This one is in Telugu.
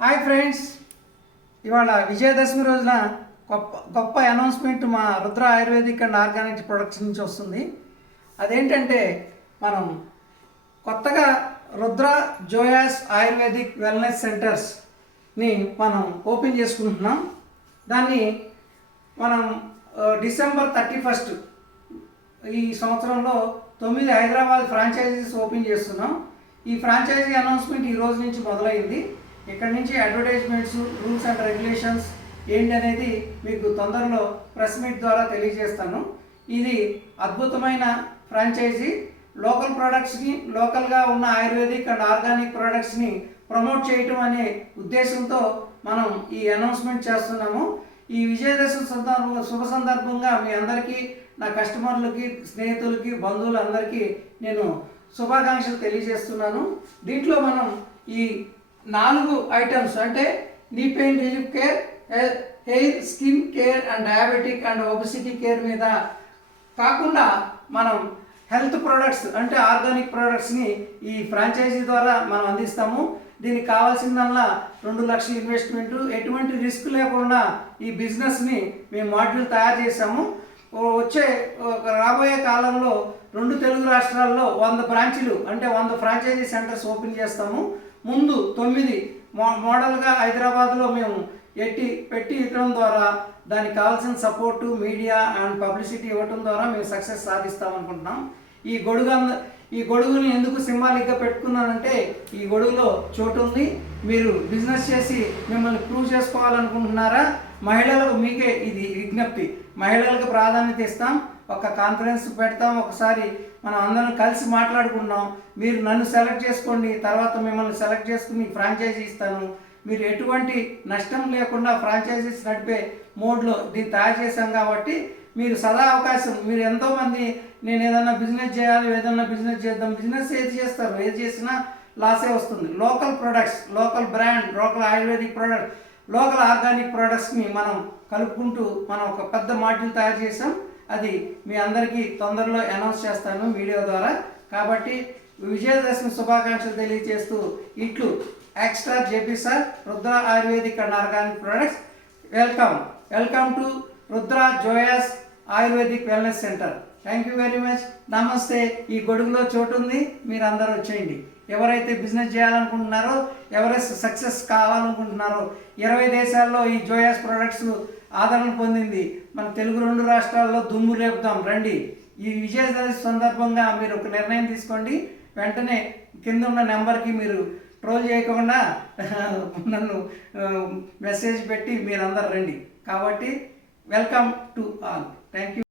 హాయ్ ఫ్రెండ్స్, ఇవాళ విజయదశమి రోజున గొప్ప అనౌన్స్మెంట్ మా Rudra ayurvedic and organic products నుంచి వస్తుంది. అదేంటంటే మనం కొత్తగా రుద్ర జోయాస్ ఆయుర్వేదిక్ వెల్నెస్ సెంటర్స్ని మనం ఓపెన్ చేసుకుంటున్నాం. దాన్ని మనం డిసెంబర్ 31 ఈ సంవత్సరంలో 9 హైదరాబాద్ ఫ్రాంచైజీస్ ఓపెన్ చేస్తున్నాం. ఈ ఫ్రాంచైజీ అనౌన్స్మెంట్ ఈ రోజు నుంచి మొదలైంది. ఇక్కడ నుంచి అడ్వర్టైజ్మెంట్స్, రూల్స్ అండ్ రెగ్యులేషన్స్ ఏంటి అనేది మీకు తొందరలో ప్రెస్ మీట్ ద్వారా తెలియజేస్తాను. ఇది అద్భుతమైన ఫ్రాంచైజీ. లోకల్ ప్రోడక్ట్స్ని, లోకల్గా ఉన్న ఆయుర్వేదిక్ అండ్ ఆర్గానిక్ ప్రోడక్ట్స్ని ప్రమోట్ చేయటం అనే ఉద్దేశంతో మనం ఈ అనౌన్స్మెంట్ చేస్తున్నాము. ఈ విజయదశమి శుభ సందర్భంగా మీ అందరికీ, నా కస్టమర్లకి, స్నేహితులకి, బంధువులందరికీ నేను శుభాకాంక్షలు తెలియజేస్తున్నాను. దీంట్లో మనం ఈ 4 ఐటమ్స్ అంటే knee pain relief care, hair, skin care and diabetic and obesity care మీద కాకుండా మనం హెల్త్ ప్రొడక్ట్స్ అంటే ఆర్గానిక్ ప్రొడక్ట్స్ని ఈ ఫ్రాంచైజీ ద్వారా మనం అందిస్తాము. దీనికి కావాల్సిందల్లా 2 లక్షల ఇన్వెస్ట్మెంట్, ఎటువంటి రిస్క్ లేకుండా ఈ బిజినెస్ని మేము మాడ్యూల్ తయారు చేసాము. వచ్చే రాబోయే కాలంలో 2 తెలుగు రాష్ట్రాల్లో 100 బ్రాంచీలు అంటే 100 ఫ్రాంచైజీ సెంటర్స్ ఓపెన్ చేస్తాము. ముందు 9 మోడల్గా హైదరాబాద్లో మేము పెట్టి ఇవ్వడం ద్వారా దానికి కావాల్సిన సపోర్టు, మీడియా అండ్ పబ్లిసిటీ ఇవ్వడం ద్వారా మేము సక్సెస్ సాధిస్తామనుకుంటున్నాం. ఈ గొడుగుని ఎందుకు సింబాలిక్గా పెట్టుకున్నానంటే ఈ గొడుగులో చోటు ఉంది. మీరు బిజినెస్ చేసి మిమ్మల్ని ప్రూవ్ చేసుకోవాలనుకుంటున్నారా? మహిళలకు మీకే ఇది విజ్ఞప్తి. మహిళలకు ప్రాధాన్యత ఇస్తాం. ఒక కాన్ఫరెన్స్ పెడతాం, ఒకసారి మనం అందరం కలిసి మాట్లాడుకున్నాం. మీరు నన్ను సెలెక్ట్ చేసుకోండి, తర్వాత మిమ్మల్ని సెలెక్ట్ చేసుకుని ఫ్రాంచైజీ ఇస్తాను. మీరు ఎటువంటి నష్టం లేకుండా ఫ్రాంచైజీస్ నడిపే మోడ్లో దీన్ని తయారు చేశాం కాబట్టి మీరు సదా అవకాశం. మీరు ఎంతోమంది నేను ఏదైనా బిజినెస్ చేయాలి, ఏదైనా బిజినెస్ చేద్దాం, బిజినెస్ ఏది చేస్తారు, ఏది చేసినా లాసే వస్తుంది. Local products, local brand, local ayurvedic product, local organic ప్రొడక్ట్స్ని మనం కలుపుకుంటూ మనం ఒక పెద్ద మాడ్యూల్ తయారు చేసాం. అది మీ అందరికీ తొందరలో అనౌన్స్ చేస్తాను మీడియా ద్వారా. కాబట్టి విజయదశమి శుభాకాంక్షలు తెలియజేస్తూ ఇట్లు extra JP sir, Rudra ayurvedic and organic products. Welcome to Rudra జోయాస్ ayurvedic wellness centre. Thank you very much. నమస్తే. ఈ గొడుగులో చోటు ఉంది, మీరు అందరూ వచ్చేయండి. ఎవరైతే బిజినెస్ చేయాలనుకుంటున్నారో, ఎవరైతే సక్సెస్ కావాలనుకుంటున్నారో, 20 దేశాల్లో ఈ జోయాస్ ప్రొడక్ట్స్ ఆదరణ పొందింది. మన తెలుగు 2 రాష్ట్రాల్లో దుమ్ము రేపుతాం, రండి. ఈ విజయదశమి సందర్భంగా మీరు ఒక నిర్ణయం తీసుకోండి. వెంటనే కింద ఉన్న నెంబర్కి మీరు ట్రోల్ చేయకుండా నన్ను మెసేజ్ పెట్టి మీరందరూ రండి. కాబట్టి welcome to all. Thank you.